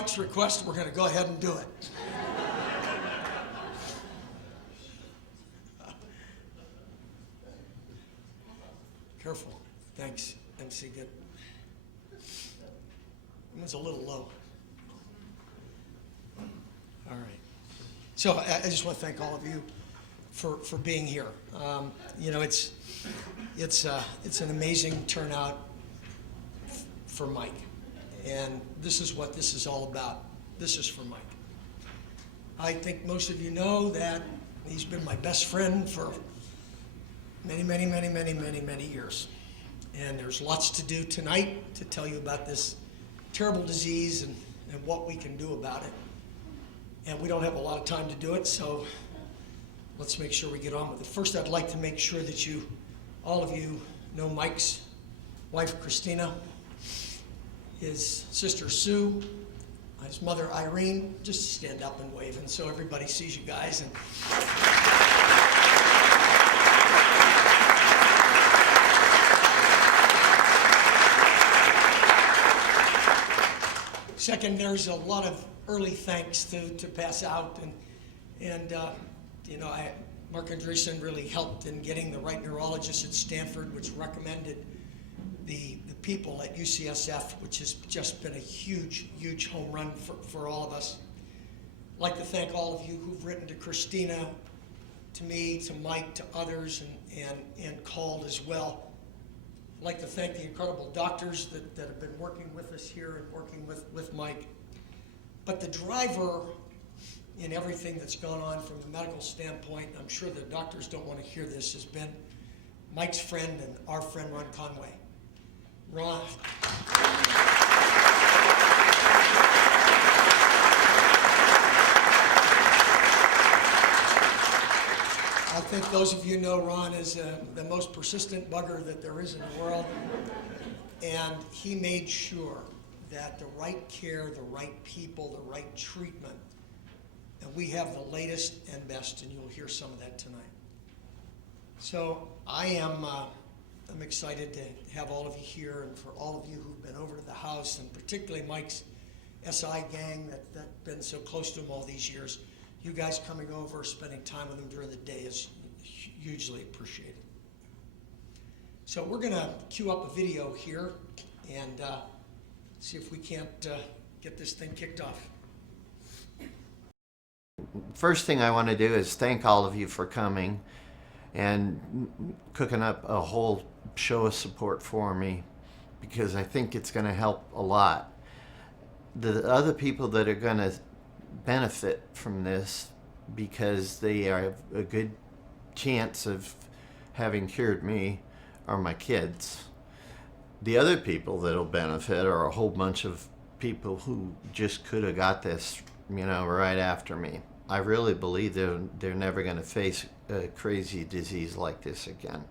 Mike's request, we're going to go ahead and do it. Careful. Thanks, MC. Good. It was a little low. All right. So I just want to thank all of you for being here. You know, it's an amazing turnout for Mike, and this is what this is all about. This is for Mike. I think most of you know that he's been my best friend for many, many, many, many, many, many years. And there's lots to do tonight to tell you about this terrible disease and what we can do about it. And we don't have a lot of time to do it, so let's make sure we get on with it. First, I'd like to make sure that all of you know Mike's wife, Christina, his sister, Sue, his mother, Irene. Just stand up and wave, and so everybody sees you guys. And second, there's a lot of early thanks to pass out, and you know, Mark Andreessen really helped in getting the right neurologist at Stanford, which recommended the people at UCSF, which has just been a huge, huge home run for all of us. I'd like to thank all of you who've written to Christina, to me, to Mike, to others, and called as well. I'd like to thank the incredible doctors that have been working with us here and working with Mike. But the driver in everything that's gone on from the medical standpoint, I'm sure the doctors don't want to hear this, has been Mike's friend and our friend Ron Conway. Ron. I think those of you know Ron is the most persistent bugger that there is in the world. And he made sure that the right care, the right people, the right treatment, and we have the latest and best, and you'll hear some of that tonight. So I'm excited to have all of you here, and for all of you who've been over to the house, and particularly Mike's SI gang that's been so close to him all these years. You guys coming over, spending time with him during the day is hugely appreciated. So we're going to cue up a video here and see if we can't get this thing kicked off. First thing I want to do is thank all of you for coming and cooking up a whole show of support for me, because I think it's going to help a lot. The other people that are going to benefit from this, because they have a good chance of having cured me, are my kids. The other people that'll benefit are a whole bunch of people who just could have got this, you know, right after me. I really believe they're never going to face a crazy disease like this again.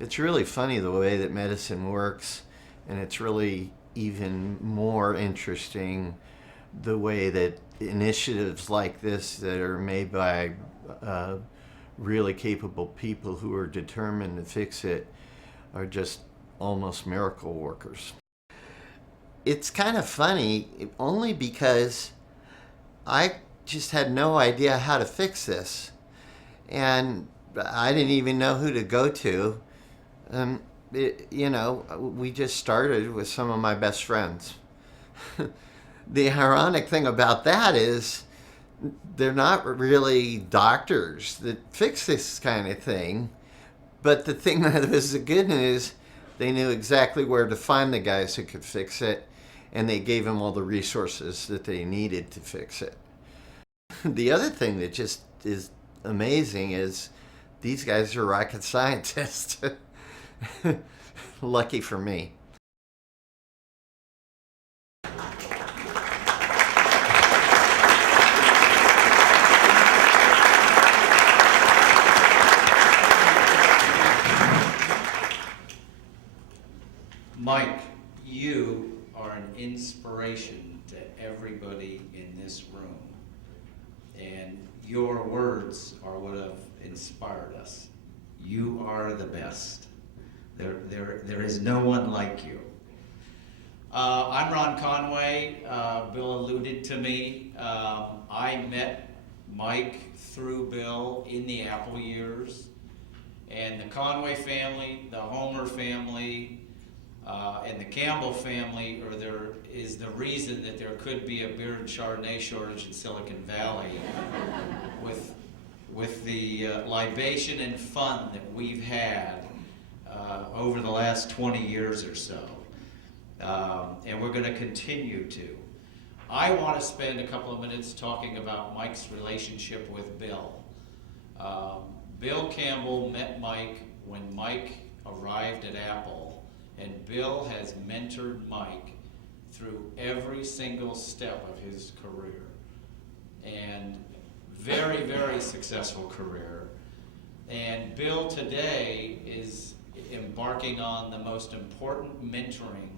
It's really funny the way that medicine works, and it's really even more interesting the way that initiatives like this that are made by really capable people who are determined to fix it are just almost miracle workers. It's kind of funny only because I just had no idea how to fix this, and I didn't even know who to go to. You know, we just started with some of my best friends. The ironic thing about that is they're not really doctors that fix this kind of thing, but the thing that was the good news, they knew exactly where to find the guys who could fix it, and they gave them all the resources that they needed to fix it. The other thing that just is amazing is these guys are rocket scientists. Lucky for me. Mike, you are an inspiration to everybody in this room, and your words are what have inspired us. You are the best. There is no one like you. I'm Ron Conway. Bill alluded to me. I met Mike through Bill in the Apple years. And the Conway family, the Homer family, and the Campbell family is the reason that there could be a beer and Chardonnay shortage in Silicon Valley with the libation and fun that we've had over the last 20 years or so. And we're going to continue to. I want to spend a couple of minutes talking about Mike's relationship with Bill. Bill Campbell met Mike when Mike arrived at Apple, and Bill has mentored Mike through every single step of his career. And very, very successful career. And Bill today is embarking on the most important mentoring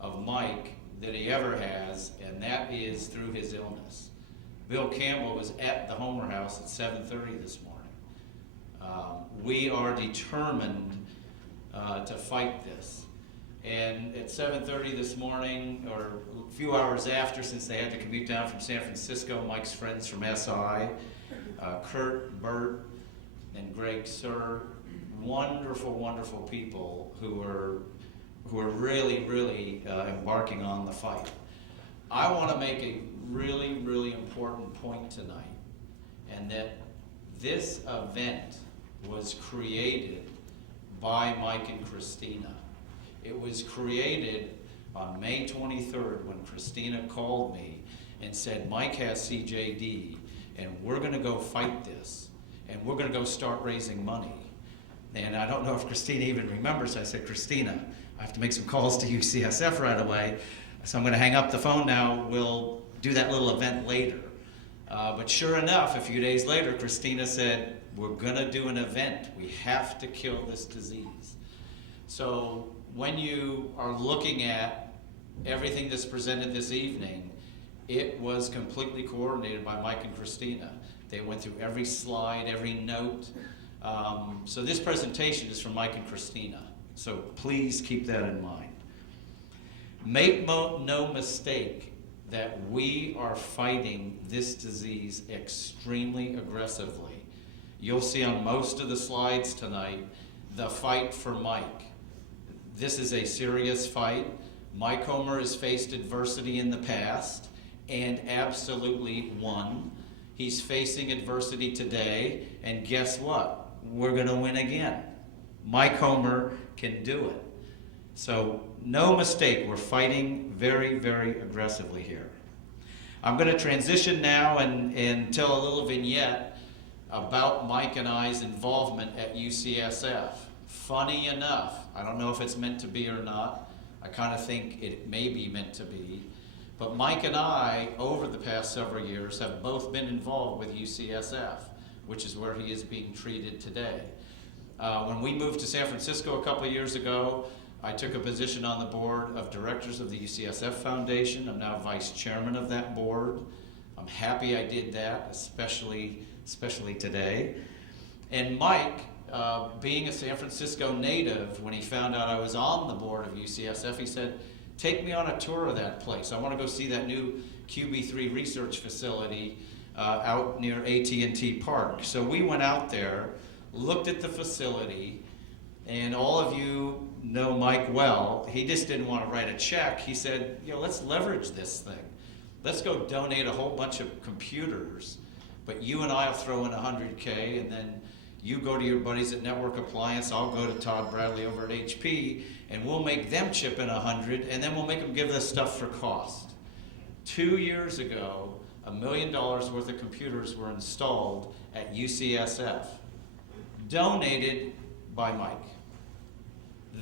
of Mike that he ever has, and that is through his illness. Bill Campbell was at the Homer House at 7:30 this morning. We are determined to fight this. And at 7:30 this morning, or a few hours after, since they had to commute down from San Francisco, Mike's friends from SI, Kurt, Bert, and Greg Sir, wonderful, wonderful people who are really, really embarking on the fight. I want to make a really, really important point tonight, and that this event was created by Mike and Christina. It was created on May 23rd when Christina called me and said, Mike has CJD, and we're going to go fight this, and we're going to go start raising money. And I don't know if Christina even remembers. I said, Christina, I have to make some calls to UCSF right away, so I'm going to hang up the phone now. We'll do that little event later. But sure enough, a few days later, Christina said, we're going to do an event. We have to kill this disease. So when you are looking at everything that's presented this evening, it was completely coordinated by Mike and Christina. They went through every slide, every note. So this presentation is from Mike and Christina. So please keep that in mind. Make no mistake that we are fighting this disease extremely aggressively. You'll see on most of the slides tonight the fight for Mike. This is a serious fight. Mike Homer has faced adversity in the past and absolutely won. He's facing adversity today, and guess what? We're going to win again. Mike Homer can do it. So no mistake, we're fighting very, very aggressively here. I'm going to transition now and tell a little vignette about Mike and I's involvement at UCSF. Funny enough, I don't know if it's meant to be or not. I kind of think it may be meant to be. But Mike and I, over the past several years, have both been involved with UCSF, which is where he is being treated today. When we moved to San Francisco a couple of years ago, I took a position on the board of directors of the UCSF Foundation. I'm now vice chairman of that board. I'm happy I did that, especially today. And Mike, being a San Francisco native, when he found out I was on the board of UCSF, he said, take me on a tour of that place. I want to go see that new QB3 research facility out near AT&T Park. So we went out there, looked at the facility, and all of you know Mike well. He just didn't want to write a check. He said, let's leverage this thing. Let's go donate a whole bunch of computers, but you and I'll throw in $100K, and then you go to your buddies at Network Appliance, I'll go to Todd Bradley over at HP, and we'll make them chip in 100, and then we'll make them give us stuff for cost. 2 years ago, $1 million worth of computers were installed at UCSF, donated by Mike.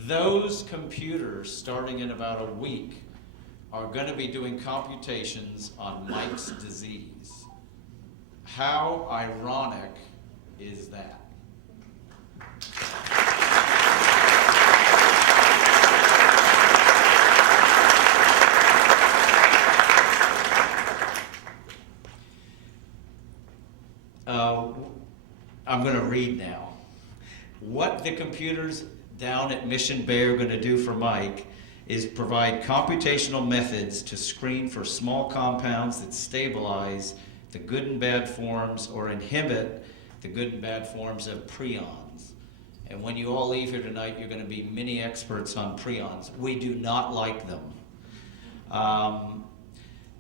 Those computers, starting in about a week, are going to be doing computations on Mike's disease. How ironic is that? I'm going to read now. What the computers down at Mission Bay are going to do for Mike is provide computational methods to screen for small compounds that stabilize the good and bad forms or inhibit the good and bad forms of prions. And when you all leave here tonight, you're going to be mini experts on prions. We do not like them. Now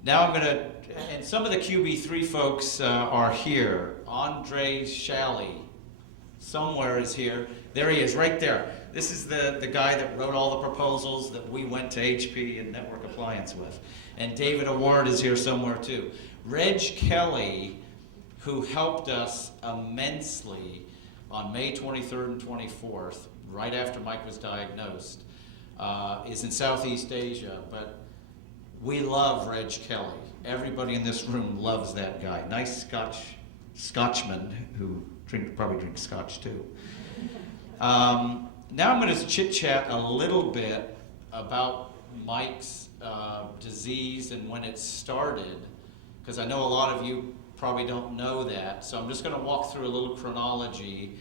I'm going to, and some of the QB3 folks are here. Andre Shalley, somewhere is here. There he is, right there. This is the guy that wrote all the proposals that we went to HP and Network Appliance with. And David Award is here somewhere too. Reg Kelly, who helped us immensely on May 23rd and 24th, right after Mike was diagnosed, is in Southeast Asia, but we love Reg Kelly. Everybody in this room loves that guy. Nice Scotchman who probably drinks scotch too. Now I'm going to chit-chat a little bit about Mike's disease and when it started, because I know a lot of you probably don't know that. So I'm just going to walk through a little chronology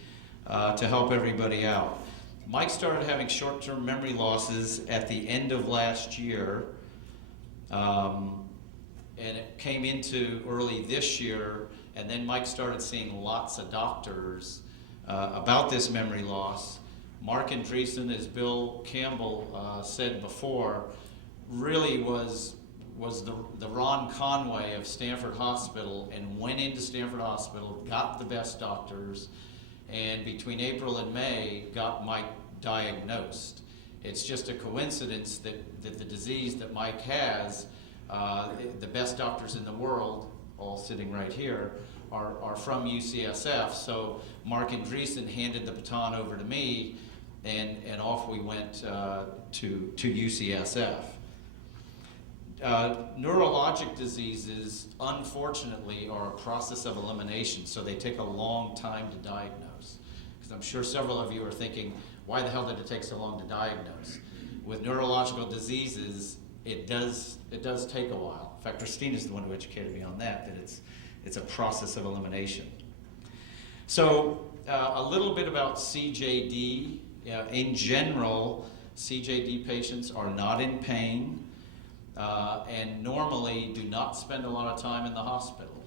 to help everybody out. Mike started having short-term memory losses at the end of last year, and it came into early this year, and then Mike started seeing lots of doctors about this memory loss. Mark Andreessen, as Bill Campbell said before, really was the Ron Conway of Stanford Hospital, and went into Stanford Hospital, got the best doctors, and between April and May got Mike diagnosed. It's just a coincidence that the disease that Mike has, the best doctors in the world, all sitting right here, are from UCSF. So Mark Andreessen handed the baton over to me, and off we went to UCSF. Neurologic diseases, unfortunately, are a process of elimination, so they take a long time to diagnose. Because I'm sure several of you are thinking, why the hell did it take so long to diagnose? With neurological diseases, it does take a while. In fact, Christina's the one who educated me on that it's a process of elimination. So a little bit about CJD. In general, CJD patients are not in pain and normally do not spend a lot of time in the hospital.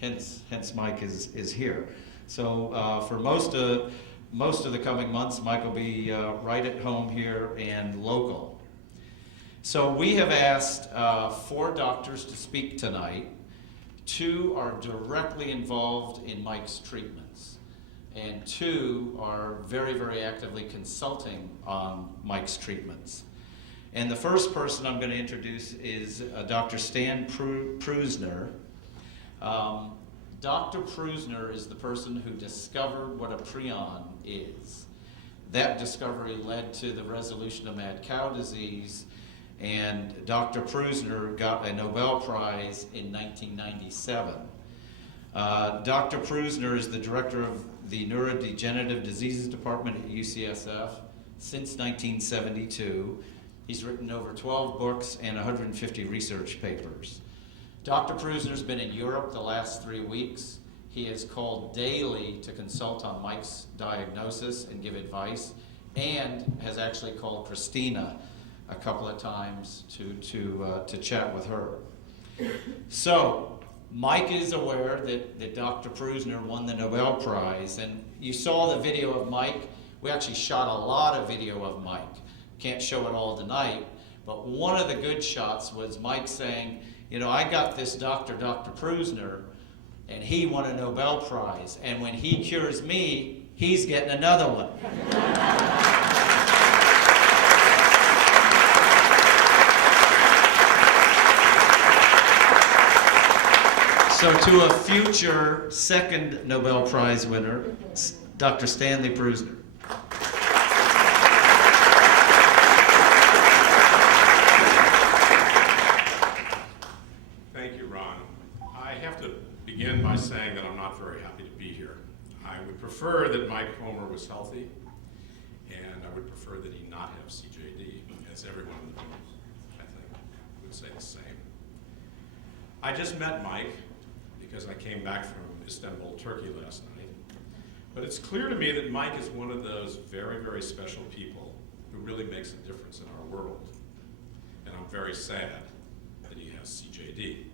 Hence Mike is here. So for most of the coming months, Mike will be right at home here and local. So we have asked 4 doctors to speak tonight. 2 are directly involved in Mike's treatments, and 2 are very, very actively consulting on Mike's treatments. And the first person I'm going to introduce is Dr. Stan Prusner. Dr. Prusner is the person who discovered what a prion is. That discovery led to the resolution of mad cow disease, and Dr. Prusner got a Nobel Prize in 1997. Dr. Prusner is the director of the Neurodegenerative Diseases Department at UCSF since 1972. He's written over 12 books and 150 research papers. Dr. Prusner's been in Europe the last 3 weeks. He has called daily to consult on Mike's diagnosis and give advice, and has actually called Christina a couple of times to chat with her. So Mike is aware that Dr. Prusner won the Nobel Prize, and you saw the video of Mike. We actually shot a lot of video of Mike. Can't show it all tonight, but one of the good shots was Mike saying, you know, I got this Dr. Prusner, and he won a Nobel Prize, and when he cures me, he's getting another one. So to a future second Nobel Prize winner, Dr. Stanley Prusner. Thank you, Ron. I have to begin by saying that I'm not very happy to be here. I would prefer that Mike Homer was healthy, and I would prefer that he not have CJD, as everyone in the room, I think, would say the same. I just met Mike because I came back from Istanbul, Turkey last night. But it's clear to me that Mike is one of those very, very special people who really makes a difference in our world. very sad that he has CJD.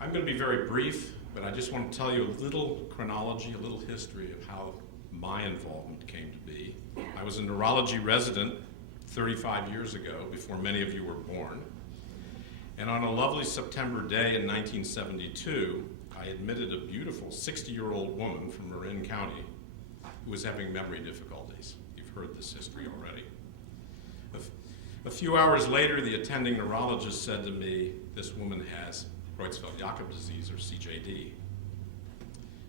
I'm going to be very brief, but I just want to tell you a little chronology, a little history of how my involvement came to be. I was a neurology resident 35 years ago, before many of you were born. And on a lovely September day in 1972, I admitted a beautiful 60-year-old woman from Marin County who was having memory difficulties. You've heard this history already. A few hours later, the attending neurologist said to me, "This woman has Creutzfeldt-Jakob disease, or CJD."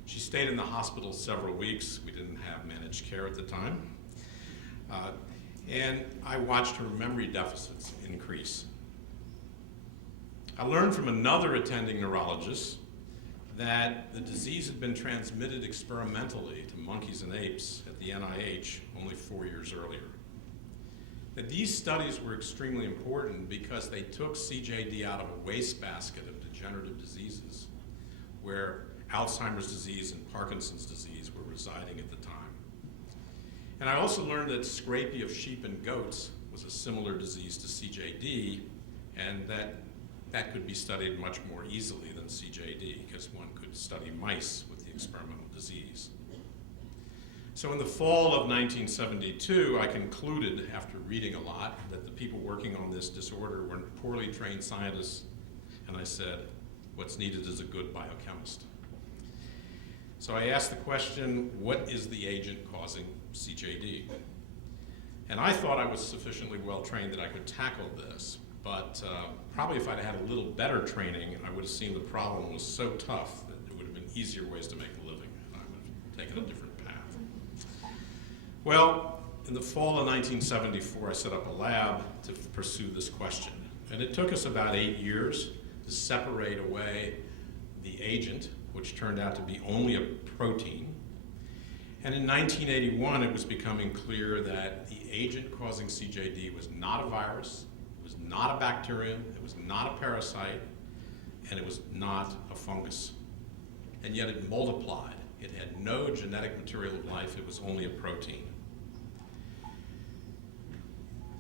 She stayed in the hospital several weeks. We didn't have managed care at the time. And I watched her memory deficits increase. I learned from another attending neurologist that the disease had been transmitted experimentally to monkeys and apes at the NIH only 4 years earlier. That these studies were extremely important because they took CJD out of a wastebasket of degenerative diseases where Alzheimer's disease and Parkinson's disease were residing at the time. And I also learned that scrapie of sheep and goats was a similar disease to CJD, and that could be studied much more easily than CJD, because one could study mice with the experimental disease. So in the fall of 1972, I concluded, after reading a lot, that the people working on this disorder were poorly trained scientists, and I said, what's needed is a good biochemist. So I asked the question, what is the agent causing CJD? And I thought I was sufficiently well trained that I could tackle this, but probably if I'd had a little better training, I would have seen the problem was so tough that there would have been easier ways to make a living, and I would have taken a different path. Well, in the fall of 1974, I set up a lab to pursue this question, and it took us about 8 years to separate away the agent, which turned out to be only a protein. And in 1981, it was becoming clear that the agent causing CJD was not a virus, it was not a bacterium, it was not a parasite, and it was not a fungus. And yet it multiplied. It had no genetic material of life, it was only a protein.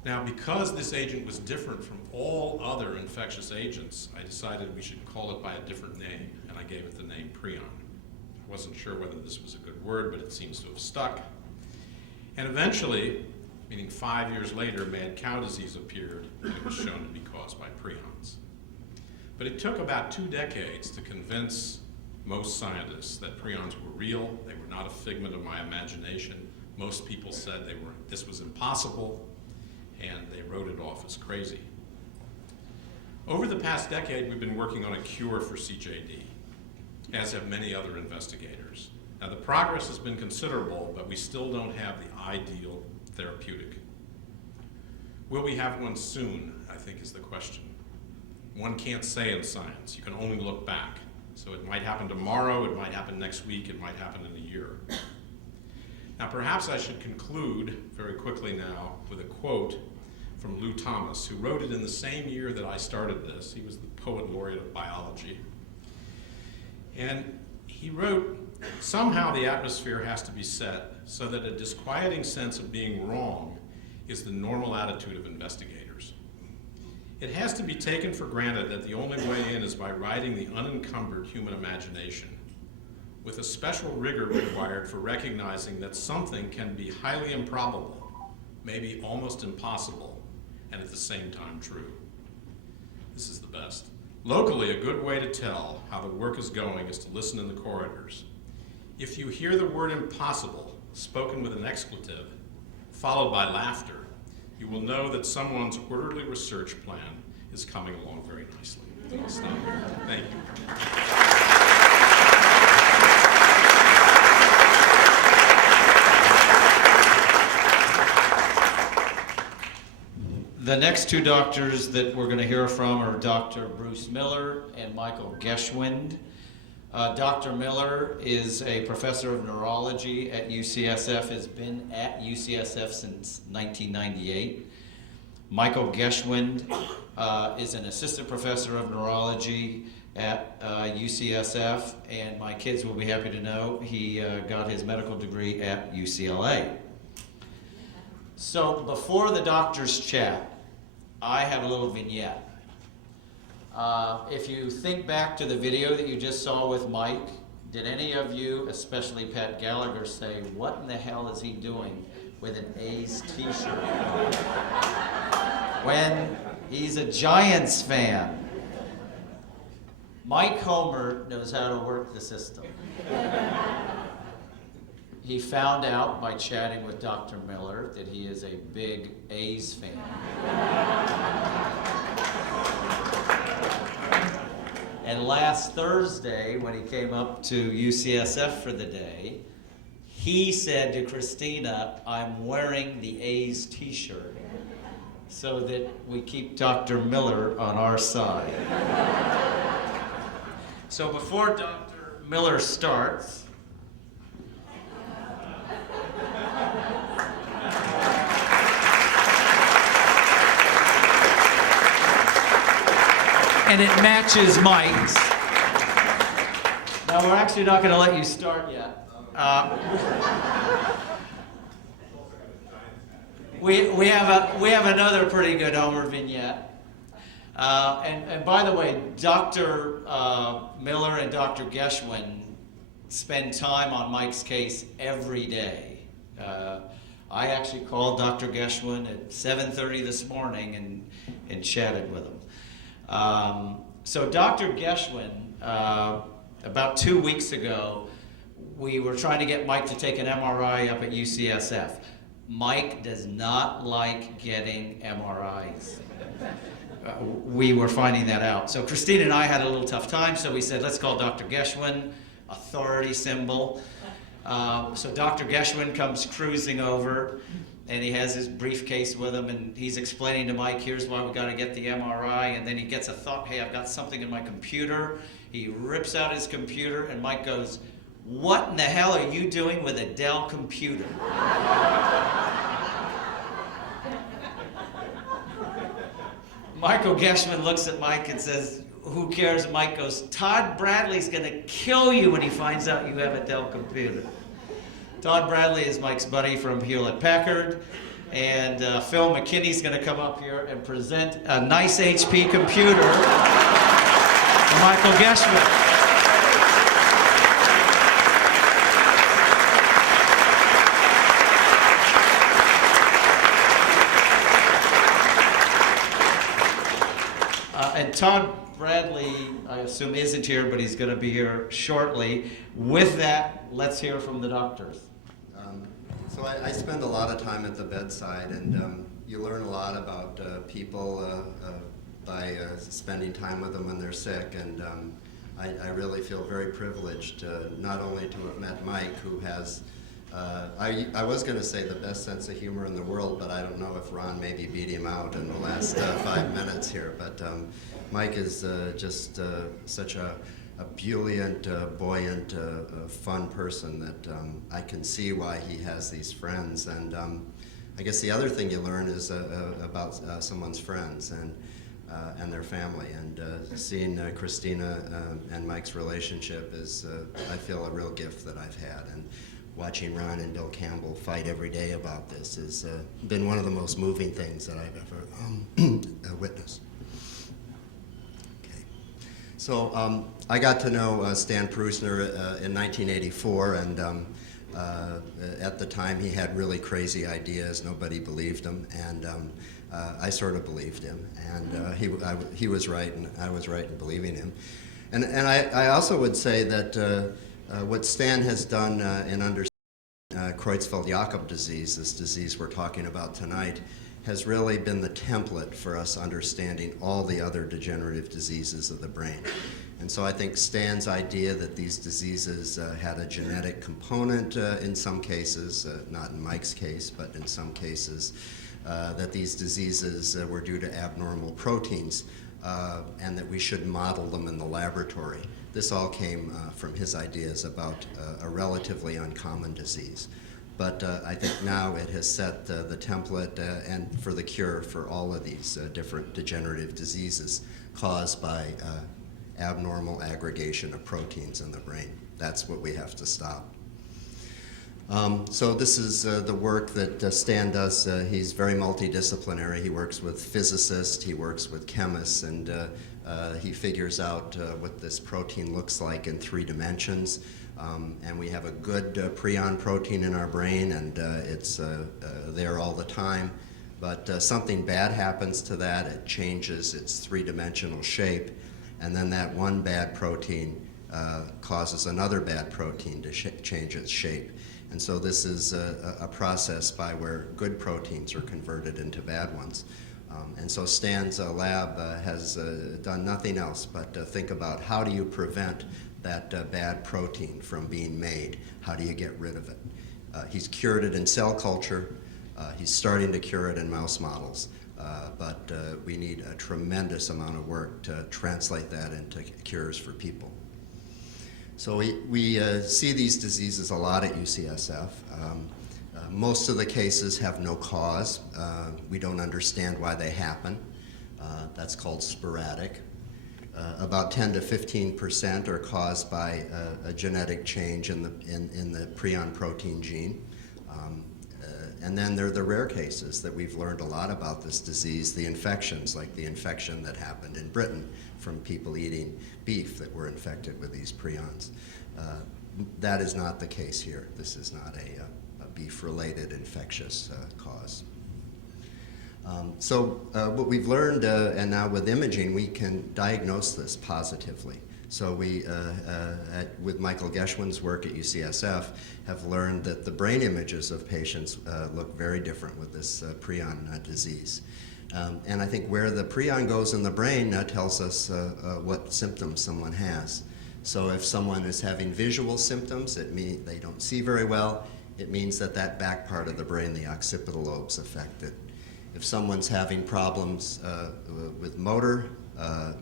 Now, because this agent was different from all other infectious agents, I decided we should call it by a different name, and I gave it the name prion. I wasn't sure whether this was a good word, but it seems to have stuck. And eventually, meaning 5 years later, mad cow disease appeared, and it was shown to be caused by prions. But it took about 2 decades to convince most scientists that prions were real, they were not a figment of my imagination. Most people said this was impossible, and they wrote it off as crazy. Over the past decade, we've been working on a cure for CJD, as have many other investigators. Now, the progress has been considerable, but we still don't have the ideal therapeutic. Will we have one soon, I think, is the question. One can't say in science. You can only look back. So it might happen tomorrow, it might happen next week, it might happen in a year. Now, perhaps I should conclude very quickly now with a quote from Lou Thomas, who wrote it in the same year that I started this. He was the poet laureate of biology. And he wrote, "Somehow the atmosphere has to be set so that a disquieting sense of being wrong is the normal attitude of investigators. It has to be taken for granted that the only way in is by riding the unencumbered human imagination, with a special rigor required for recognizing that something can be highly improbable, maybe almost impossible, and at the same time true." This is the best. Locally, a good way to tell how the work is going is to listen in the corridors. If you hear the word impossible spoken with an expletive, followed by laughter, you will know that someone's orderly research plan is coming along very nicely. I'll stop here. Thank you. The next two doctors that we're going to hear from are Dr. Bruce Miller and Michael Geschwind. Dr. Miller is a professor of neurology at UCSF, has been at UCSF since 1998. Michael Geschwind is an assistant professor of neurology at UCSF, and my kids will be happy to know he got his medical degree at UCLA. So before the doctors chat, I have a little vignette. If you think back to the video that you just saw with Mike, did any of you, especially Pat Gallagher, say, what in the hell is he doing with an A's t-shirt? When he's a Giants fan. Mike Homer knows how to work the system. He found out by chatting with Dr. Miller that he is a big A's fan. And last Thursday, when he came up to UCSF for the day, he said to Christina, I'm wearing the A's t-shirt so that we keep Dr. Miller on our side. So before Dr. Miller starts, and it matches Mike's. Now we're actually not going to let you start yet. We have another pretty good Homer vignette. And by the way, Dr. Miller and Dr. Geschwin spend time on Mike's case every day. I actually called Dr. Geschwin at 7:30 this morning and chatted with him. So Dr. Geschwin, about 2 weeks ago, we were trying to get Mike to take an MRI up at UCSF. Mike does not like getting MRIs. We were finding that out. So Christine and I had a little tough time, so we said, let's call Dr. Geschwin, authority symbol. So Dr. Geschwin comes cruising over, and he has his briefcase with him, and he's explaining to Mike, here's why we gotta get the MRI, and then he gets a thought, hey, I've got something in my computer. He rips out his computer, and Mike goes, what in the hell are you doing with a Dell computer? Michael Geschwin looks at Mike and says, who cares? Mike goes, Todd Bradley's gonna kill you when he finds out you have a Dell computer. Todd Bradley is Mike's buddy from Hewlett-Packard, and Phil McKinney's gonna come up here and present a nice HP computer to Michael Geschwin. And Todd Bradley, I assume, isn't here, but he's going to be here shortly. With that, let's hear from the doctors. So I spend a lot of time at the bedside, and you learn a lot about people by spending time with them when they're sick. And I really feel very privileged not only to have met Mike, who has, I was going to say the best sense of humor in the world, but I don't know if Ron maybe beat him out in the last 5 minutes here. But Mike is just such a buoyant, buoyant, fun person that I can see why he has these friends. And I guess the other thing you learn is about someone's friends and their family. And seeing Christina and Mike's relationship is, I feel, a real gift that I've had. And watching Ron and Bill Campbell fight every day about this has been one of the most moving things that I've ever witnessed. Okay. So I got to know Stan Prusner in 1984, and at the time he had really crazy ideas. Nobody believed him, and I sort of believed him. And he was right, and I was right in believing him. And I also would say that what Stan has done in understanding Creutzfeldt-Jakob disease, this disease we're talking about tonight, has really been the template for us understanding all the other degenerative diseases of the brain. And so I think Stan's idea that these diseases had a genetic component in some cases, not in Mike's case, but in some cases, that these diseases were due to abnormal proteins, and that we should model them in the laboratory. This all came from his ideas about a relatively uncommon disease. But I think now it has set the template and for the cure for all of these different degenerative diseases caused by abnormal aggregation of proteins in the brain. That's what we have to stop. So this is the work that Stan does. He's very multidisciplinary. He works with physicists, he works with chemists, and he figures out what this protein looks like in 3 dimensions. And we have a good prion protein in our brain, and it's there all the time. But something bad happens to that. It changes its 3-dimensional shape, and then that one bad protein causes another bad protein to change its shape. And so this is a process by where good proteins are converted into bad ones. And so Stan's lab has done nothing else but think about how do you prevent that bad protein from being made? How do you get rid of it? He's cured it in cell culture. He's starting to cure it in mouse models. But we need a tremendous amount of work to translate that into cures for people. So we see these diseases a lot at UCSF. Most of the cases have no cause. We don't understand why they happen. That's called sporadic. About 10 to 15% are caused by a genetic change in the prion protein gene. And then there are the rare cases that we've learned a lot about this disease, the infections, like the infection that happened in Britain from people eating beef that were infected with these prions. That is not the case here. This is not a beef-related infectious cause. So what we've learned, and now with imaging, we can diagnose this positively. So we, with Michael Geschwin's work at UCSF, have learned that the brain images of patients look very different with this prion disease. And I think where the prion goes in the brain tells us what symptoms someone has. So if someone is having visual symptoms, it means they don't see very well. It means that that back part of the brain, the occipital lobe's affected. If someone's having problems with motor,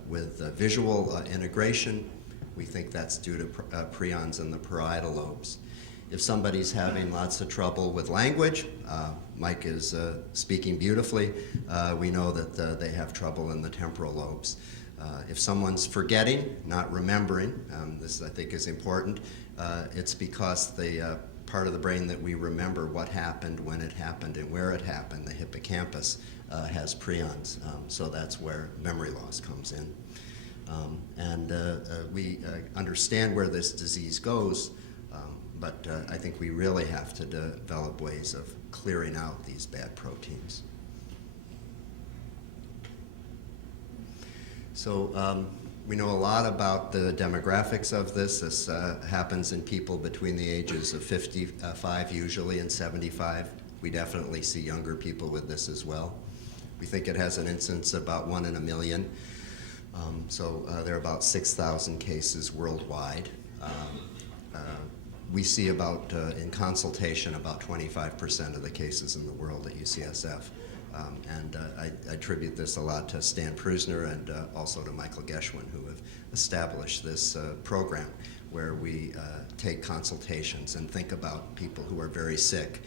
with visual integration, we think that's due to prions in the parietal lobes. If somebody's having lots of trouble with language, Mike is speaking beautifully, we know that they have trouble in the temporal lobes. If someone's forgetting, not remembering, this I think is important, it's because the part of the brain that we remember what happened, when it happened, and where it happened, the hippocampus, has prions. So that's where memory loss comes in. And we understand where this disease goes, but I think we really have to develop ways of clearing out these bad proteins. So we know a lot about the demographics of this. This happens in people between the ages of 55 usually and 75. We definitely see younger people with this as well. We think it has an incidence about 1 in a million. So there are about 6,000 cases worldwide. We see about, in consultation, about 25% of the cases in the world at UCSF. And I attribute this a lot to Stan Prusner and also to Michael Geschwin, who have established this program where we take consultations and think about people who are very sick,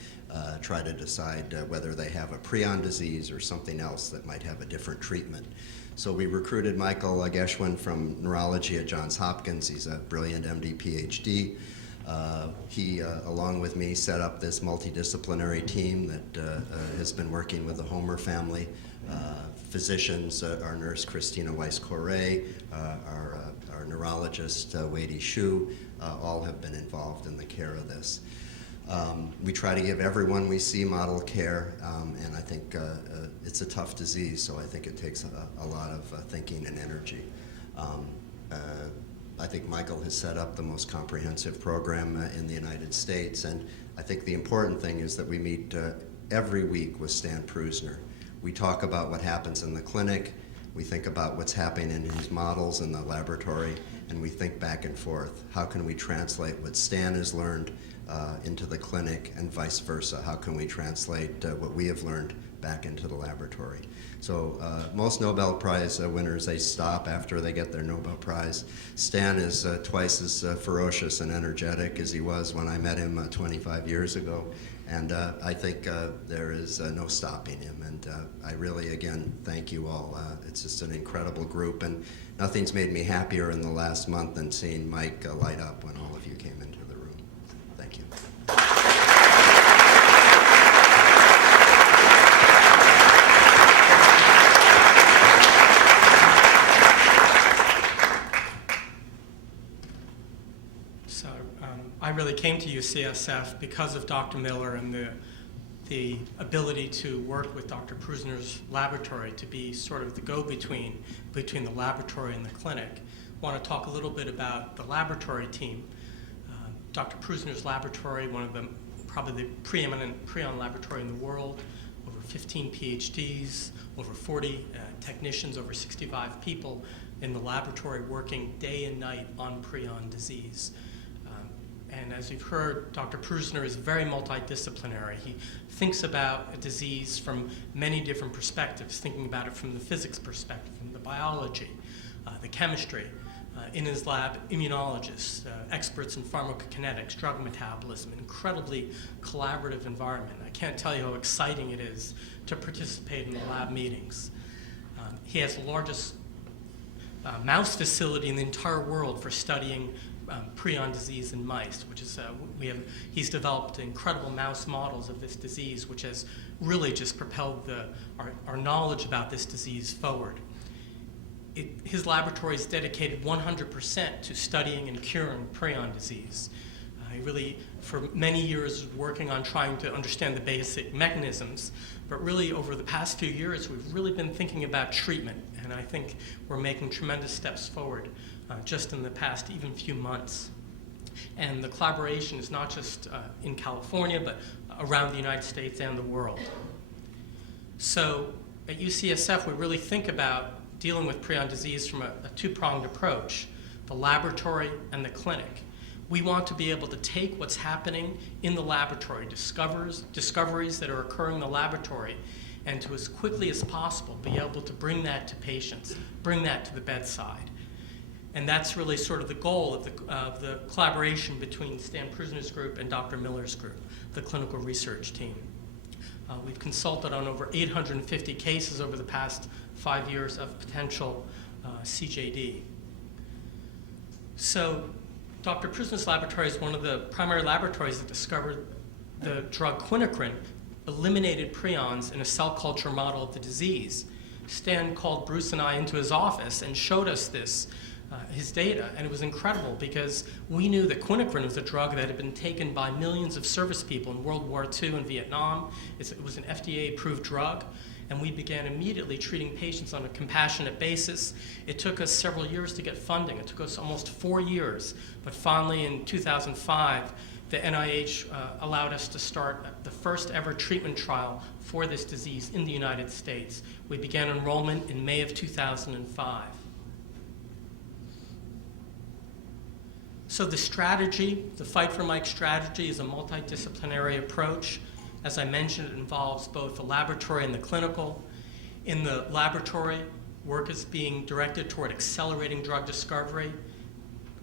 try to decide whether they have a prion disease or something else that might have a different treatment. So we recruited Michael Geschwin from neurology at Johns Hopkins. He's a brilliant MD, PhD. He, along with me, set up this multidisciplinary team that has been working with the Homer family. Physicians, our nurse Christina Weiss-Correa, our neurologist Wadey Shu, all have been involved in the care of this. We try to give everyone we see model care, and I think it's a tough disease, so I think it takes a lot of thinking and energy. I think Michael has set up the most comprehensive program in the United States, and I think the important thing is that we meet every week with Stan Prusner. We talk about what happens in the clinic, we think about what's happening in his models in the laboratory, and we think back and forth. How can we translate what Stan has learned into the clinic and vice versa? How can we translate what we have learned back into the laboratory? So most Nobel Prize winners, they stop after they get their Nobel Prize. Stan is twice as ferocious and energetic as he was when I met him 25 years ago. And I think there is no stopping him. And I really, again, thank you all. It's just an incredible group. And nothing's made me happier in the last month than seeing Mike light up when all of you came into the room. Thank you. So I really came to UCSF because of Dr. Miller and the ability to work with Dr. Prusner's laboratory to be sort of the go-between between the laboratory and the clinic. I want to talk a little bit about the laboratory team. Dr. Prusner's laboratory, one of the probably the preeminent prion laboratory in the world, over 15 PhDs, over 40 technicians, over 65 people in the laboratory working day and night on prion disease. And as you've heard, Dr. Prusner is very multidisciplinary. He thinks about a disease from many different perspectives, thinking about it from the physics perspective, from the biology, the chemistry. In his lab, immunologists, experts in pharmacokinetics, drug metabolism, incredibly collaborative environment. I can't tell you how exciting it is to participate in the lab meetings. He has the largest mouse facility in the entire world for studying prion disease in mice, which is, he's developed incredible mouse models of this disease, which has really just propelled our knowledge about this disease forward. His laboratory is dedicated 100% to studying and curing prion disease. He really, for many years, was working on trying to understand the basic mechanisms, but really over the past few years, we've really been thinking about treatment, and I think we're making tremendous steps forward just in the past even few months. And the collaboration is not just in California, but around the United States and the world. So at UCSF, we really think about dealing with prion disease from a two-pronged approach, the laboratory and the clinic. We want to be able to take what's happening in the laboratory, discoveries that are occurring in the laboratory, and to as quickly as possible be able to bring that to patients, bring that to the bedside. And that's really sort of the goal of the collaboration between Stan Prusner's group and Dr. Miller's group, the clinical research team. We've consulted on over 850 cases over the past 5 years of potential CJD. So Dr. Prusner's laboratory is one of the primary laboratories that discovered the drug quinacrine eliminated prions in a cell culture model of the disease. Stan called Bruce and I into his office and showed us this, his data, and it was incredible because we knew that quinacrine was a drug that had been taken by millions of service people in World War II and Vietnam. It was an FDA-approved drug, and we began immediately treating patients on a compassionate basis. It took us several years to get funding. It took us almost 4 years, but finally in 2005, the NIH allowed us to start the first ever treatment trial for this disease in the United States. We began enrollment in May of 2005. So the strategy, the Fight for Mike strategy, is a multidisciplinary approach. As I mentioned, it involves both the laboratory and the clinical. In the laboratory, work is being directed toward accelerating drug discovery.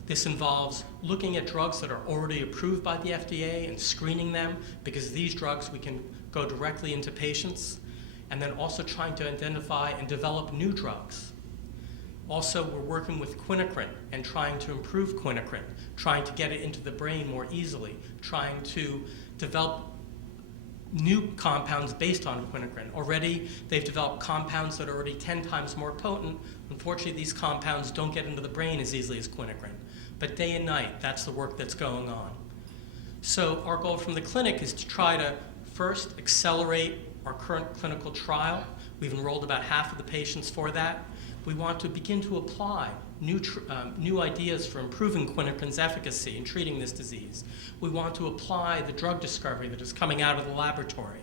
This involves looking at drugs that are already approved by the FDA and screening them, because these drugs we can go directly into patients, and then also trying to identify and develop new drugs. Also, we're working with quinacrine and trying to improve quinacrine, trying to get it into the brain more easily, trying to develop new compounds based on quinacrine. Already, they've developed compounds that are already 10 times more potent. Unfortunately, these compounds don't get into the brain as easily as quinacrine. But day and night, that's the work that's going on. So our goal from the clinic is to try to first accelerate our current clinical trial. We've enrolled about half of the patients for that. We want to begin to apply new ideas for improving quinacrine's efficacy in treating this disease. We want to apply the drug discovery that is coming out of the laboratory.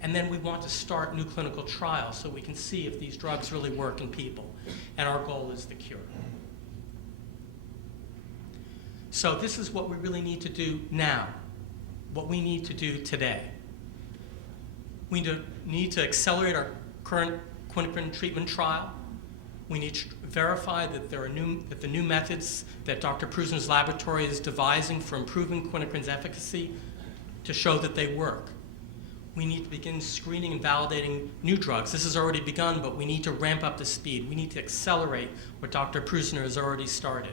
And then we want to start new clinical trials so we can see if these drugs really work in people. And our goal is the cure. So this is what we really need to do now, what we need to do today. We need to accelerate our current quinacrine treatment trial. We need to verify that that the new methods that Dr. Prusner's laboratory is devising for improving quinacrine's efficacy to show that they work. We need to begin screening and validating new drugs. This has already begun, but we need to ramp up the speed. We need to accelerate what Dr. Prusner has already started.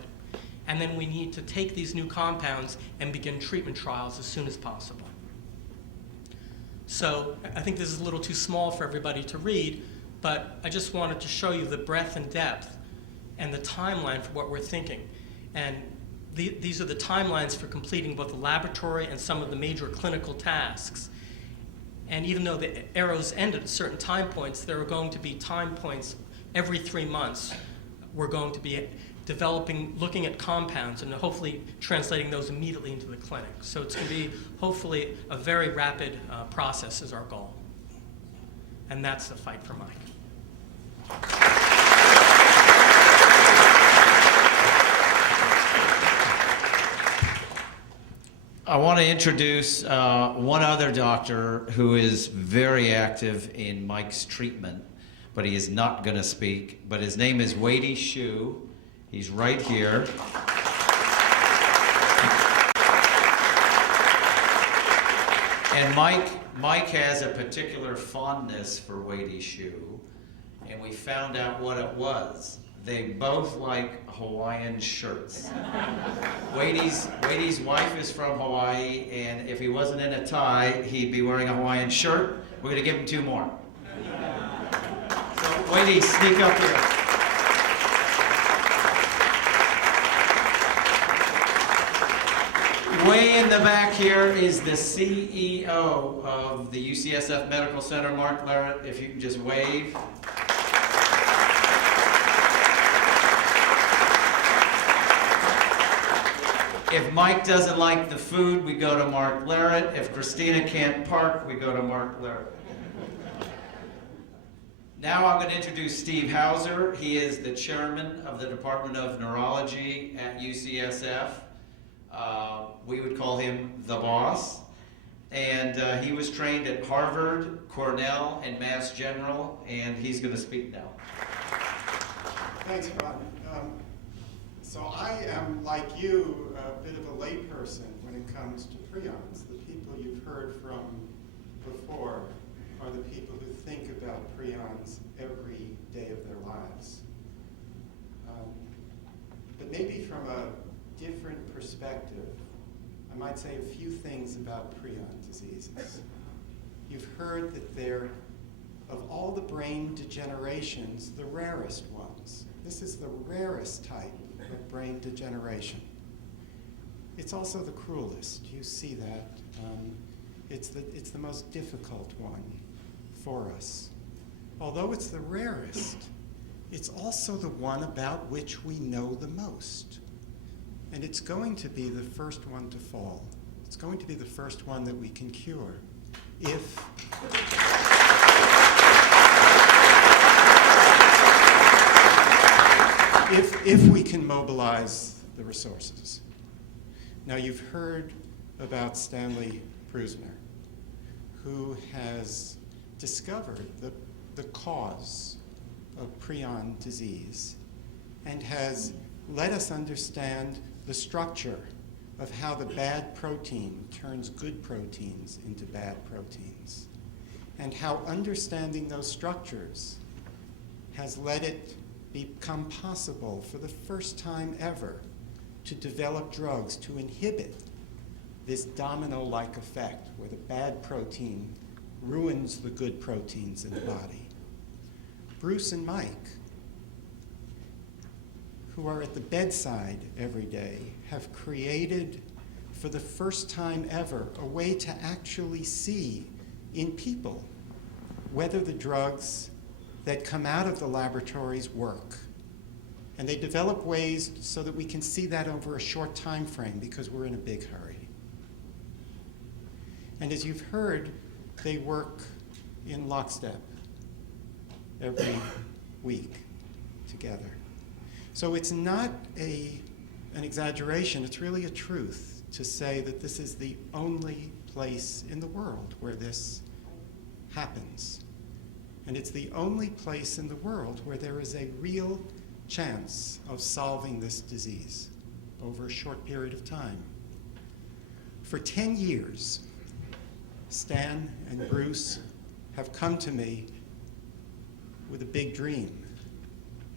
And then we need to take these new compounds and begin treatment trials as soon as possible. So I think this is a little too small for everybody to read, but I just wanted to show you the breadth and depth and the timeline for what we're thinking. And these are the timelines for completing both the laboratory and some of the major clinical tasks. And even though the arrows end at certain time points, there are going to be time points every 3 months. We're going to be developing, looking at compounds and hopefully translating those immediately into the clinic. So it's going to be hopefully a very rapid process is our goal. And that's the fight for Mike. I want to introduce one other doctor who is very active in Mike's treatment, but he is not going to speak. But his name is Wadey Shu. He's right here. And Mike has a particular fondness for Wadey Shu, and we found out what it was. They both like Hawaiian shirts. Wadey's wife is from Hawaii, and if he wasn't in a tie, he'd be wearing a Hawaiian shirt. We're going to give him 2 more. So, Wadey, sneak up here. Way in the back here is the CEO of the UCSF Medical Center, Mark Larrett. If you can just wave. If Mike doesn't like the food, we go to Mark Larrett. If Christina can't park, we go to Mark Larrett. Now I'm going to introduce Steve Hauser. He is the chairman of the Department of Neurology at UCSF. We would call him the boss. And he was trained at Harvard, Cornell, and Mass General, and he's going to speak now. Thanks, Ron. So I am, like you, a bit of a layperson when it comes to prions. The people you've heard from before are the people who think about prions every day of their lives. But maybe from a different perspective, I might say a few things about prion diseases. You've heard that they're, of all the brain degenerations, the rarest ones. This is the rarest type of brain degeneration. It's also the cruelest. You see that. It's the most difficult one for us. Although it's the rarest, it's also the one about which we know the most. And it's going to be the first one to fall. It's going to be the first one that we can cure if we can mobilize the resources. Now, you've heard about Stanley Prusiner, who has discovered the cause of prion disease and has let us understand the structure of how the bad protein turns good proteins into bad proteins, and how understanding those structures has let it become possible for the first time ever to develop drugs to inhibit this domino-like effect where the bad protein ruins the good proteins in the body. Bruce and Mike, who are at the bedside every day, have created for the first time ever a way to actually see in people whether the drugs that come out of the laboratories work. And they develop ways so that we can see that over a short time frame because we're in a big hurry. And as you've heard, they work in lockstep every week together. So it's not an exaggeration, it's really a truth to say that this is the only place in the world where this happens. And it's the only place in the world where there is a real chance of solving this disease over a short period of time. For 10 years, Stan and Bruce have come to me with a big dream.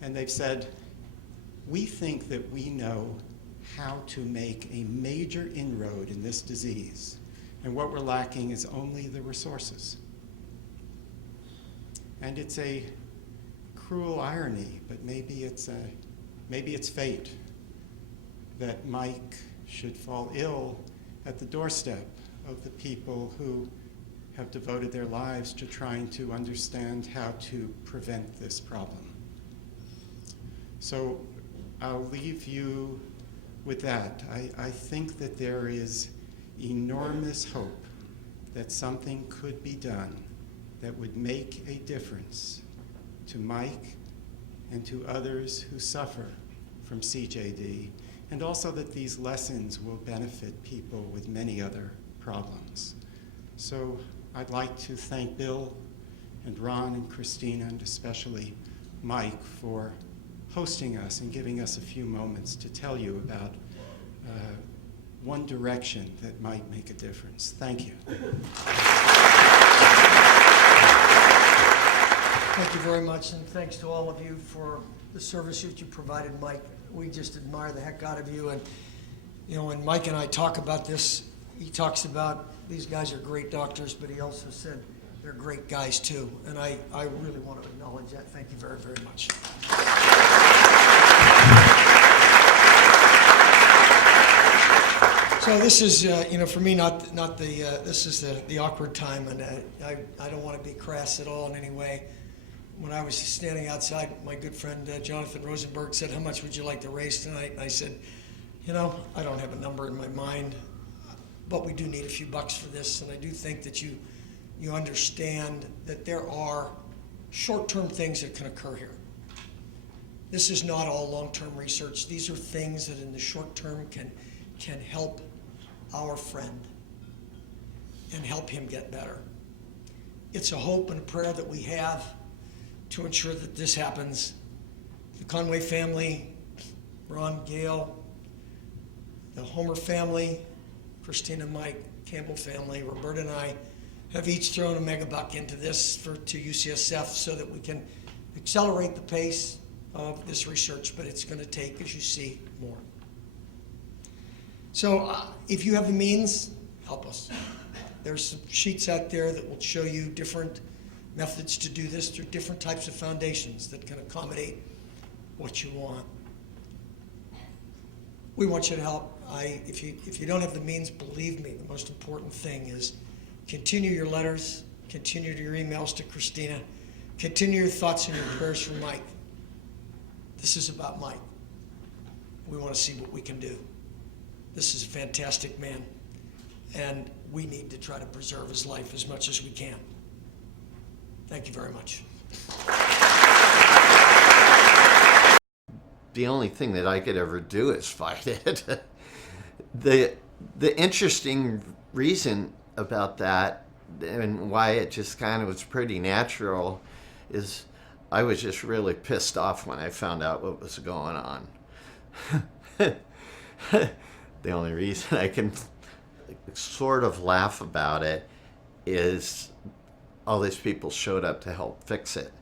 And they've said, we think that we know how to make a major inroad in this disease. And what we're lacking is only the resources. And it's a cruel irony, but maybe it's fate. that Mike should fall ill at the doorstep of the people who have devoted their lives to trying to understand how to prevent this problem. So I'll leave you with that. I think that there is enormous hope that something could be done that would make a difference to Mike and to others who suffer from CJD, and also that these lessons will benefit people with many other problems. So I'd like to thank Bill and Ron and Christina, and especially Mike, for hosting us and giving us a few moments to tell you about one direction that might make a difference. Thank you. Thank you very much, and thanks to all of you for the service that you provided, Mike. We just admire the heck out of you. And, you know, when Mike and I talk about this, he talks about these guys are great doctors, but he also said they're great guys too. And I really want to acknowledge that. Thank you very, very much. So this is, you know, for me, this is the awkward time, and I don't want to be crass at all in any way. When I was standing outside, my good friend Jonathan Rosenberg said, "How much would you like to raise tonight?" And I said, "You know, I don't have a number in my mind, but we do need a few bucks for this." And I do think that you understand that there are short-term things that can occur here. This is not all long-term research. These are things that in the short term can help our friend and help him get better. It's a hope and a prayer that we have to ensure that this happens. The Conway family, Ron, Gail, the Homer family, Christina, Mike, Campbell family, Roberta and I have each thrown a megabuck into this to UCSF so that we can accelerate the pace of this research, but it's going to take, as you see, more. So if you have the means, help us. There's some sheets out there that will show you different methods to do this through different types of foundations that can accommodate what you want. We want you to help. If you don't have the means, believe me, the most important thing is continue your letters, continue your emails to Christina, continue your thoughts and your prayers for Mike. This is about Mike. We want to see what we can do. This is a fantastic man, and we need to try to preserve his life as much as we can. Thank you very much. The only thing that I could ever do is fight it. The interesting reason about that, and why it just kind of was pretty natural, is I was just really pissed off when I found out what was going on. The only reason I can sort of laugh about it is all these people showed up to help fix it.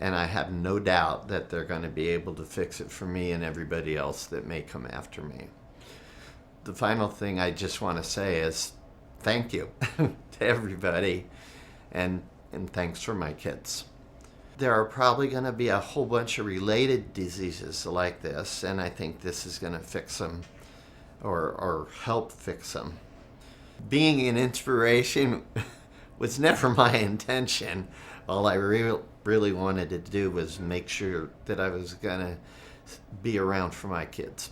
And I have no doubt that they're going to be able to fix it for me and everybody else that may come after me. The final thing I just want to say is thank you to everybody, and thanks for my kids. There are probably going to be a whole bunch of related diseases like this, and I think this is going to fix them or help fix them. Being an inspiration was never my intention. All I really wanted to do was make sure that I was going to be around for my kids.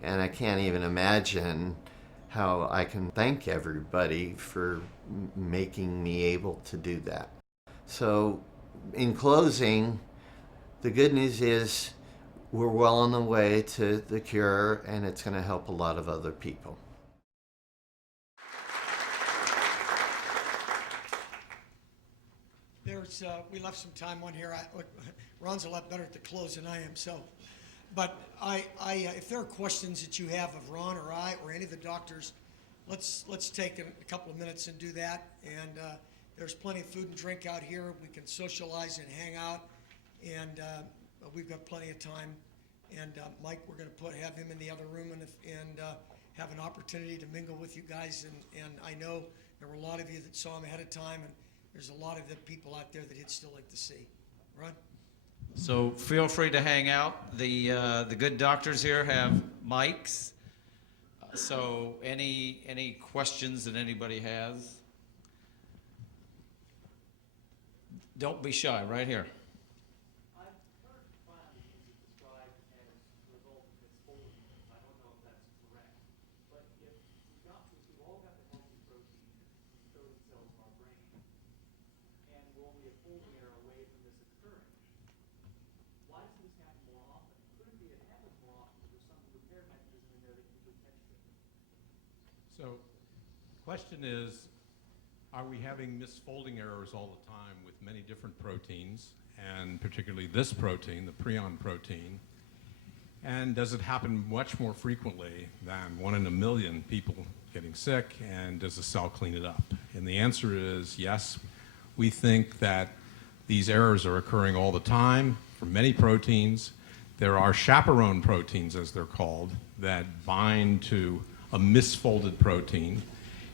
And I can't even imagine how I can thank everybody for making me able to do that. So in closing, the good news is we're well on the way to the cure, and it's going to help a lot of other people. We left some time on here. Ron's a lot better at the close than I am, so. But if there are questions that you have of Ron or I or any of the doctors, let's take a couple of minutes and do that. And there's plenty of food and drink out here. We can socialize and hang out, and we've got plenty of time. And Mike, we're going to have him in the other room and have an opportunity to mingle with you guys. And I know there were a lot of you that saw him ahead of time, and there's a lot of the people out there that he'd still like to see. Ron? So feel free to hang out. The good doctors here have mics. So any questions that anybody has? Don't be shy, right here. I've heard cloning is described as a result of misfolding. I don't know if that's correct. But if we've all got the healthy protein coding cells in our brain, and we're only a folding error away from this occurring, why does this happen more often? Could it be it happens more often because there's some repair mechanism in there that usually catches it? So, the question is, are we having misfolding errors all the time with many different proteins, and particularly this protein, the prion protein? And does it happen much more frequently than 1 in a million people getting sick, and does the cell clean it up? And the answer is yes. We think that these errors are occurring all the time for many proteins. There are chaperone proteins, as they're called, that bind to a misfolded protein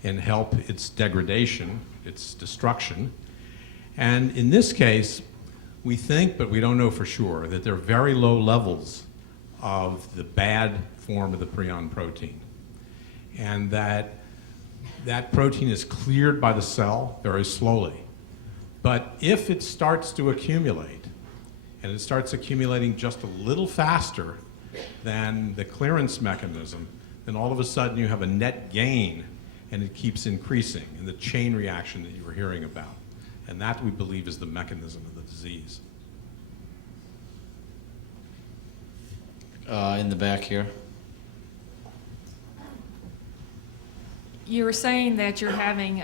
and help its degradation, its destruction. And in this case, we think, but we don't know for sure, that there are very low levels of the bad form of the prion protein. And that protein is cleared by the cell very slowly. But if it starts to accumulate, and it starts accumulating just a little faster than the clearance mechanism, then all of a sudden you have a net gain, and it keeps increasing in the chain reaction that you were hearing about. And that, we believe, is the mechanism of the disease. In the back here. You were saying that you're having,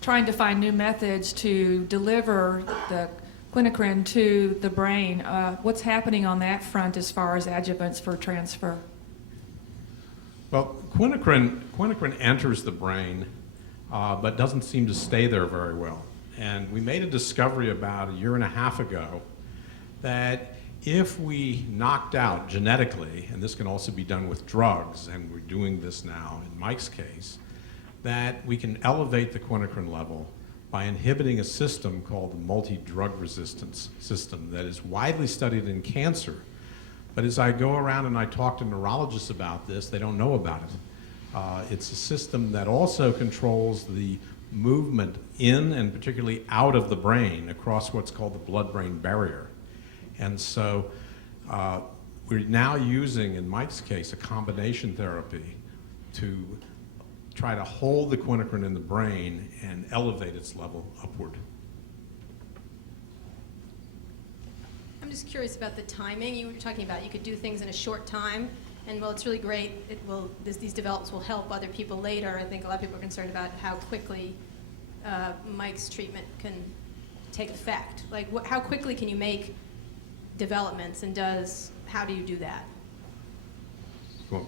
trying to find new methods to deliver the quinacrine to the brain. What's happening on that front as far as adjuvants for transfer? Well, quinacrine enters the brain, but doesn't seem to stay there very well. And we made a discovery about 1.5 years ago that if we knocked out genetically, and this can also be done with drugs, and we're doing this now in Mike's case, that we can elevate the quinacrine level by inhibiting a system called the multi-drug resistance system that is widely studied in cancer. But as I go around and I talk to neurologists about this, they don't know about it. It's a system that also controls the movement in and particularly out of the brain across what's called the blood-brain barrier. And so we're now using, in Mike's case, a combination therapy to try to hold the quinacrine in the brain and elevate its level upward. I'm just curious about the timing. You were talking about you could do things in a short time, and well, it's really great. These developments will help other people later. I think a lot of people are concerned about how quickly Mike's treatment can take effect. Like, how quickly can you make developments, and how do you do that?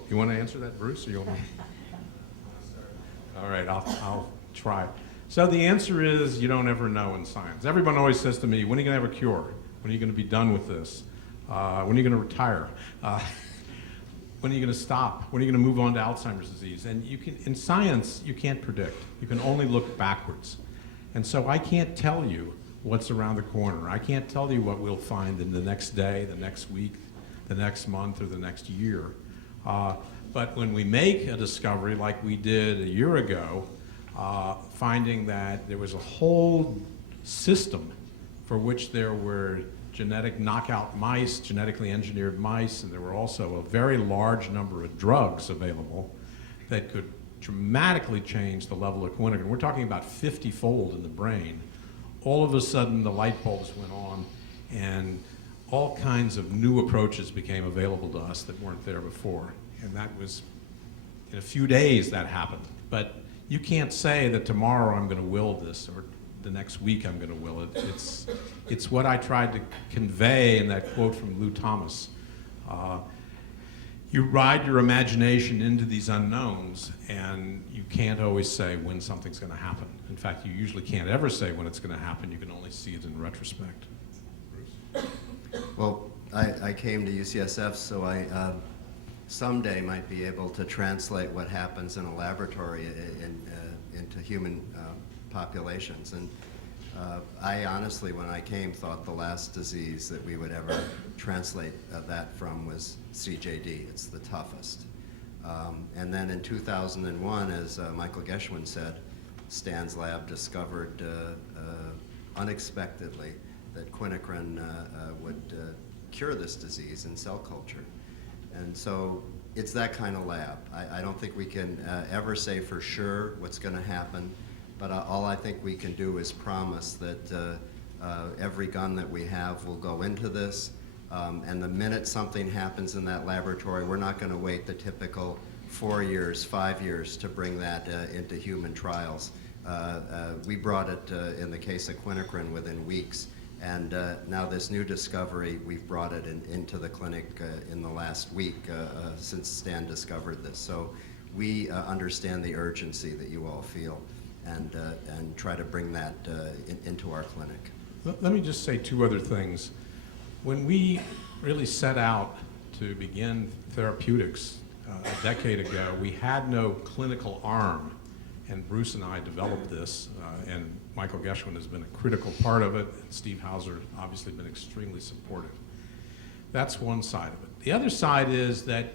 You want to answer that, Bruce, or you want? All right, I'll try. So the answer is you don't ever know in science. Everyone always says to me, when are you going to have a cure? When are you going to be done with this? When are you going to retire? When are you going to stop? When are you going to move on to Alzheimer's disease? And in science, you can't predict. You can only look backwards. And so I can't tell you what's around the corner. I can't tell you what we'll find in the next day, the next week, the next month, or the next year. But when we make a discovery like we did 1 year ago, finding that there was a whole system for which there were genetic knockout mice, genetically engineered mice, and there were also a very large number of drugs available that could dramatically change the level of quinacrine. We're talking about 50-fold in the brain. All of a sudden, the light bulbs went on, and all kinds of new approaches became available to us that weren't there before. And that was, in a few days, that happened. But you can't say that tomorrow I'm going to will this, or the next week I'm going to will it. It's what I tried to convey in that quote from Lou Thomas. You ride your imagination into these unknowns, and you can't always say when something's going to happen. In fact, you usually can't ever say when it's going to happen. You can only see it in retrospect. Bruce? Well, I came to UCSF, so I someday might be able to translate what happens in a laboratory into human populations. And I honestly, when I came, thought the last disease that we would ever translate that from was CJD. It's the toughest. And then in 2001, as Michael Geschwin said, Stan's lab discovered unexpectedly that quinacrine would cure this disease in cell culture. And so it's that kind of lab. I don't think we can ever say for sure what's going to happen, but all I think we can do is promise that every gun that we have will go into this, and the minute something happens in that laboratory, we're not going to wait the typical 4 years, 5 years to bring that into human trials. We brought it, in the case of quinacrine, within weeks. And now this new discovery, we've brought it into the clinic in the last week since Stan discovered this. So we understand the urgency that you all feel and try to bring that into our clinic. Let me just say two other things. When we really set out to begin therapeutics a decade ago, we had no clinical arm, and Bruce and I developed this, and Michael Geschwin has been a critical part of it, and Steve Hauser obviously been extremely supportive. That's one side of it. The other side is that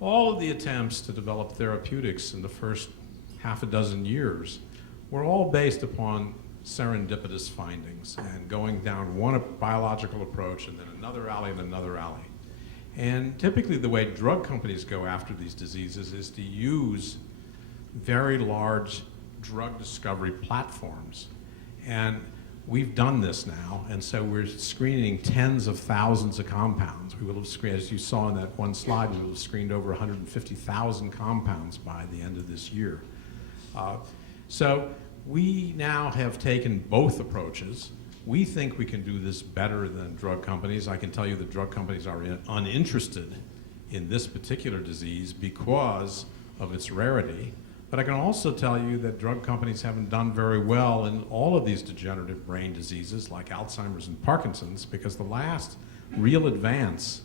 all of the attempts to develop therapeutics in the first half a dozen years were all based upon serendipitous findings and going down one biological approach and then another alley and another alley. And typically the way drug companies go after these diseases is to use very large drug discovery platforms. And we've done this now, and so we're screening tens of thousands of compounds. We will have screened, as you saw in that one slide, we will have screened over 150,000 compounds by the end of this year. So we now have taken both approaches. We think we can do this better than drug companies. I can tell you that drug companies are uninterested in this particular disease because of its rarity. But I can also tell you that drug companies haven't done very well in all of these degenerative brain diseases like Alzheimer's and Parkinson's, because the last real advance,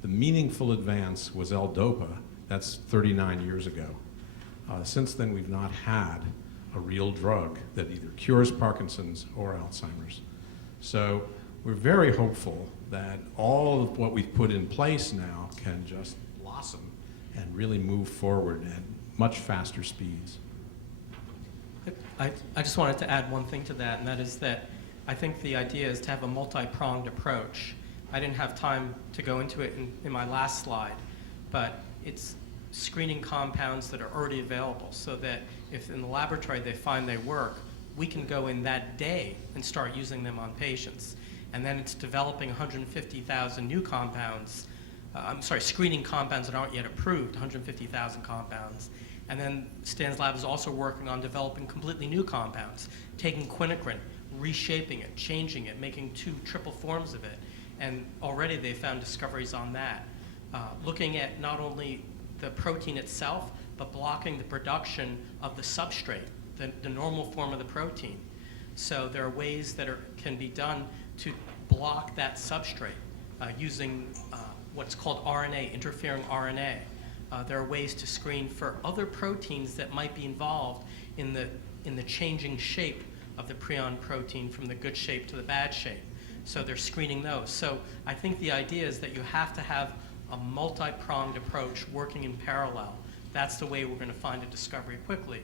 the meaningful advance, was L-DOPA. That's 39 years ago. Since then, we've not had a real drug that either cures Parkinson's or Alzheimer's. So we're very hopeful that all of what we've put in place now can just blossom and really move forward at much faster speeds. I just wanted to add one thing to that, and that is that I think the idea is to have a multi-pronged approach. I didn't have time to go into it in my last slide, but it's screening compounds that are already available so that if in the laboratory they find they work, we can go in that day and start using them on patients. And then it's developing 150,000 new compounds, screening compounds that aren't yet approved, 150,000 compounds. And then Stan's lab is also working on developing completely new compounds, taking quinacrine, reshaping it, changing it, making 2 triple forms of it. And already they found discoveries on that. Looking at not only the protein itself, but blocking the production of the substrate, the normal form of the protein. So there are ways that can be done to block that substrate using what's called RNA, interfering RNA. There are ways to screen for other proteins that might be involved in the changing shape of the prion protein from the good shape to the bad shape. So they're screening those. So I think the idea is that you have to have a multi-pronged approach working in parallel. That's the way we're going to find a discovery quickly.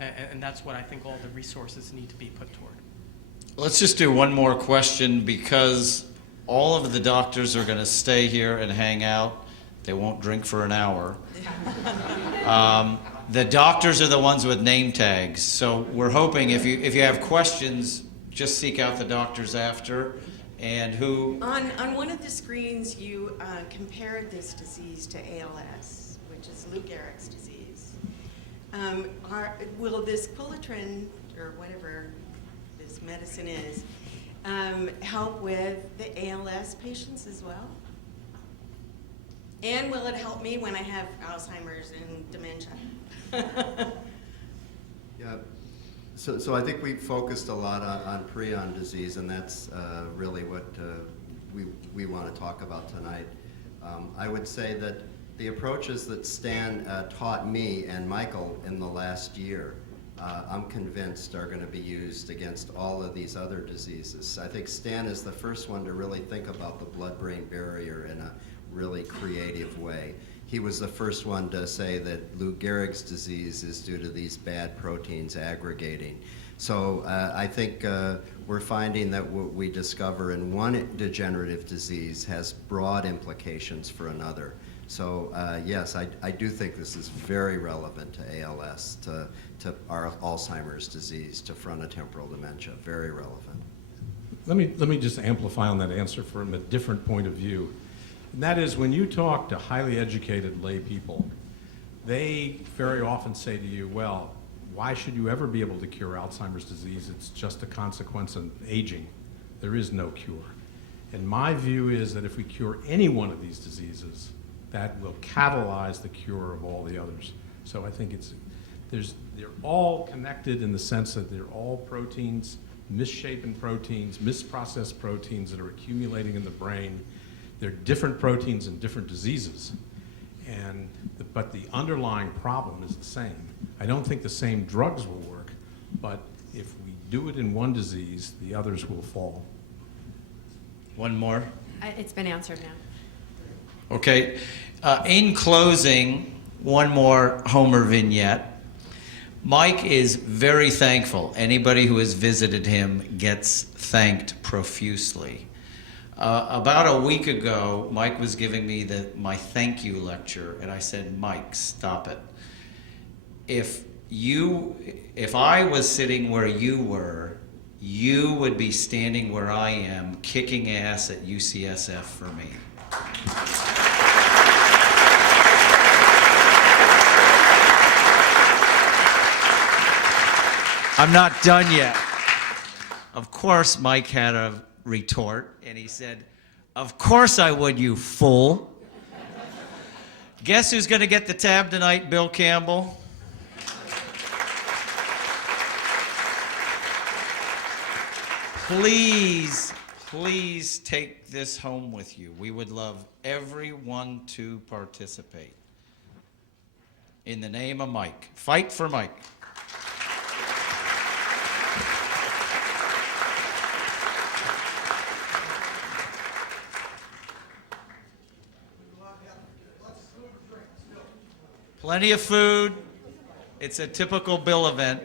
And that's what I think all the resources need to be put toward. Let's just do one more question, because all of the doctors are going to stay here and hang out. They won't drink for an hour. The doctors are the ones with name tags. So we're hoping if you have questions, just seek out the doctors after. And who? On one of the screens, you compared this disease to ALS, which is Lou Gehrig's disease. Will this Quilitrin, or whatever this medicine is, help with the ALS patients as well? And will it help me when I have Alzheimer's and dementia? Yeah. So I think we focused a lot on prion disease, and that's really what we want to talk about tonight. I would say that the approaches that Stan taught me and Michael in the last year I'm convinced are going to be used against all of these other diseases. I think Stan is the first one to really think about the blood-brain barrier in a really creative way. He was the first one to say that Lou Gehrig's disease is due to these bad proteins aggregating. So I think we're finding that what we discover in one degenerative disease has broad implications for another. So yes, I do think this is very relevant to ALS, to our Alzheimer's disease, to frontotemporal dementia, very relevant. Let me just amplify on that answer from a different point of view. And that is, when you talk to highly educated lay people, they very often say to you, well, why should you ever be able to cure Alzheimer's disease? It's just a consequence of aging. There is no cure. And my view is that if we cure any one of these diseases, that will catalyze the cure of all the others. So I think they're all connected in the sense that they're all proteins, misshapen proteins, misprocessed proteins that are accumulating in the brain. They're different proteins in different diseases. But the underlying problem is the same. I don't think the same drugs will work, but if we do it in one disease, the others will fall. One more? It's been answered now. Okay. In closing, one more Homer vignette. Mike is very thankful. Anybody who has visited him gets thanked profusely. About a week ago, Mike was giving me my thank you lecture, and I said, Mike, stop it. If I was sitting where you were, you would be standing where I am, kicking ass at UCSF for me. I'm not done yet. Of course, Mike had a retort, and he said, of course I would, you fool. Guess who's going to get the tab tonight, Bill Campbell? Please, please take this home with you. We would love everyone to participate. In the name of Mike. Fight for Mike. Plenty of food. It's a typical Bill event.